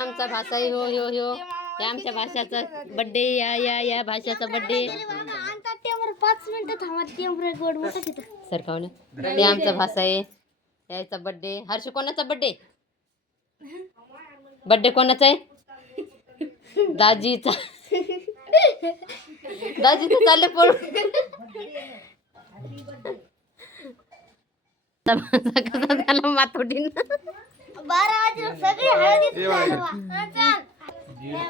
आमचा भाषा आहे हो हो हो या आमच्या भाषाचा बड्डे या या या भाषाचा बड्डे पाच मिनिटं थांबा टेमर गोड मोठा तिथं सरकावलं हे आमचा भाषा आहे. याचा बड्डे हर्ष कोणाचा बड्डे बड्डे कोणाचा आहे? दाजीचा. दाजीचं चालले पळून कसा झाला मातोडीन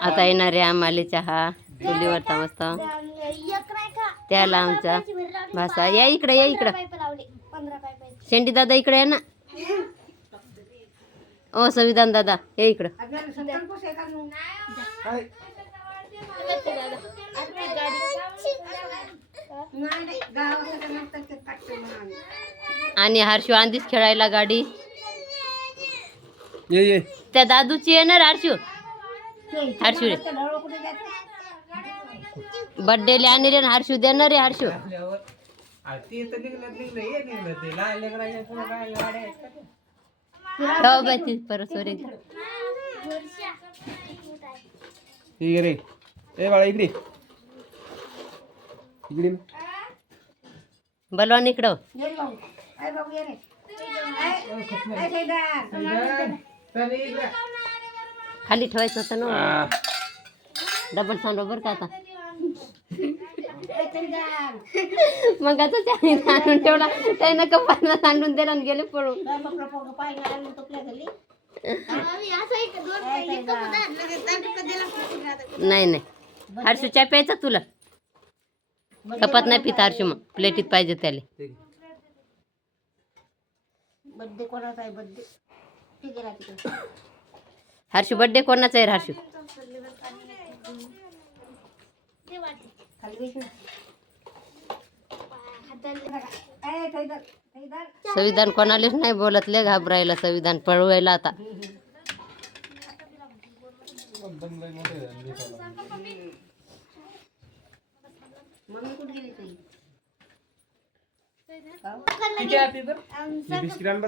आता येणार आहे आम्हाला चहा चुलीवरचा मस्त. त्याला आमचा. भाषा. या इकडे या इकडं. शेंडी दादा इकडे आहे ना. ओ संविधान दादा हे इकडं. आणि हर्षू आंधीच खेळायला गाडी. ये ये त्या दादूची येणार हर्षू हर्षू रे बर्थडेले आणि रे हर्षू देणार रे हर्षू? हो बाई ती रे ए बाळा इकडे इकडे बलवान इकडं खाली ठेवायचं होतं ना. डबल साऊंड बरं का आता? मग आता त्याने सांडून ठेवला. त्यानं कपाला सांडून दिला आणि गेले पळून. नाही नाही. हर्षू चहा प्यायचा तुला? कपात नाही पिता हर्षू मग. प्लेटीत पाहिजे त्याला. बर्थडे कोणाचा आहे? तिकडे हर्षू बर्थडे कोणाचा आहे हर्षू? ते वाटते खाली बस ना. हाताला- संविधान कोणालाच नाही बोलत लय घाबरायला संविधान पळवायला आता.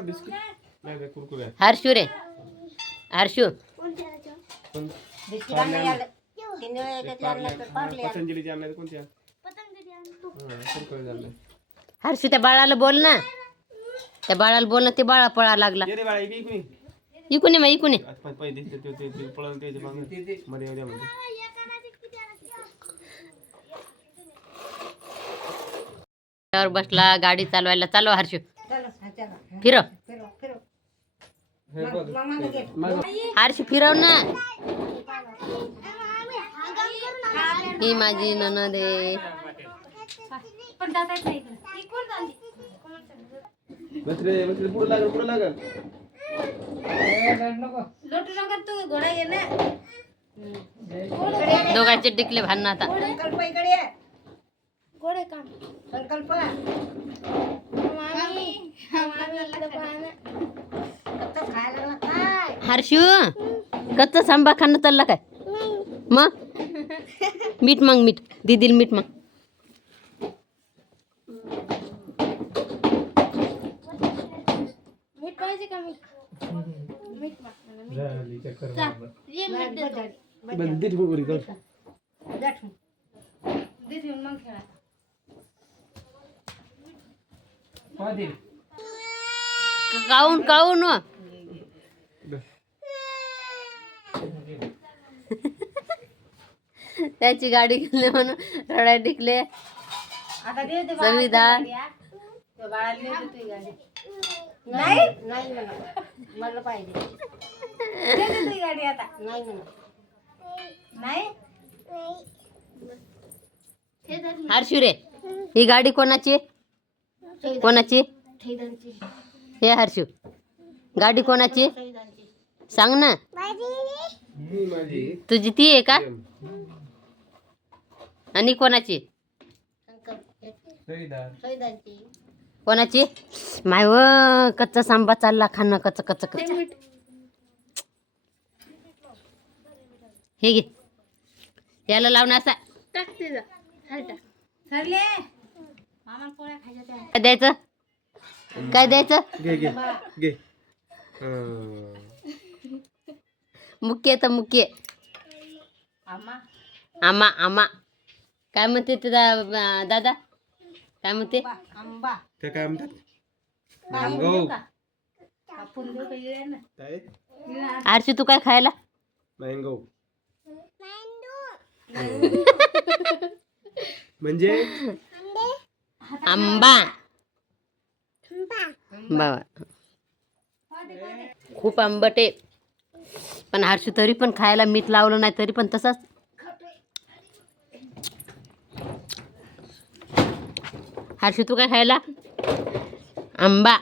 बिस्किट हर्षू रे। हर्षू। हर्षू त्या बाळाला बोल ना. ते बाळाला बोल ना ते बाळा पळा लागला. इकून मग. इकून बसला गाडी चालवायला. चलो हर्षू फिरो. हे. हर्षू फिरव ना. ही माझी ननद आहे पण टाकायचं इकडे. ही कोण चालली? बस रे बस रे पुढं लागल पुढं लागल लोटू नका तू घोडा ये ना दोघांचे टिकले भांडण आता घोडे काम मामी मामी इकडे पहा ना. हर्षू कच्चा सांबा खाणं चालला काय मग मीठ मग मीठ दिदील मीठ मग मीठ पाहिजे का मीठ मीठ मागताना मीठ. झाली चक्कर जा, ये मीठ देतो. बरं, दे ठेवू घरी, जाऊ. दे ठेवून मग खेळा काऊन काऊन व? दे. त्याची गाडी घेतली म्हणून रडाय टिकले. आता दे ते संविधान नाही. मला पाहिजे. गाडी आता. हर्षू रे ही गाडी कोणाची? कोणाची? हे हर्षू. गाडी कोणाची? सांग ना. माझी तुझी ती आहे का? आणि कोणाची. कोणाची? माय व कच्चा सांबा चालला खाणं कच्च कच्च कच्च. हे घे. याला लावून असा. काय द्यायचं? काय द्यायचं? घे घे. घे. मुख्य तर मुख्य. आम्हा आमा आमा. काय म्हणते ते दा- दादा? काय म्हणते? आंबा ते काय म्हणतात? कापून मँगो देऊ का कापून देऊ का इळ्यानं? काय? आरशी तू काय खायला? मँगो. म्हणजे? आंबा. बाबा. खूप आंबट आहे. पण हर्षू तरी पण खायला मीठ लावलं नाही तरी पण तसाच. हर्षू तू काय खायला? आंबा.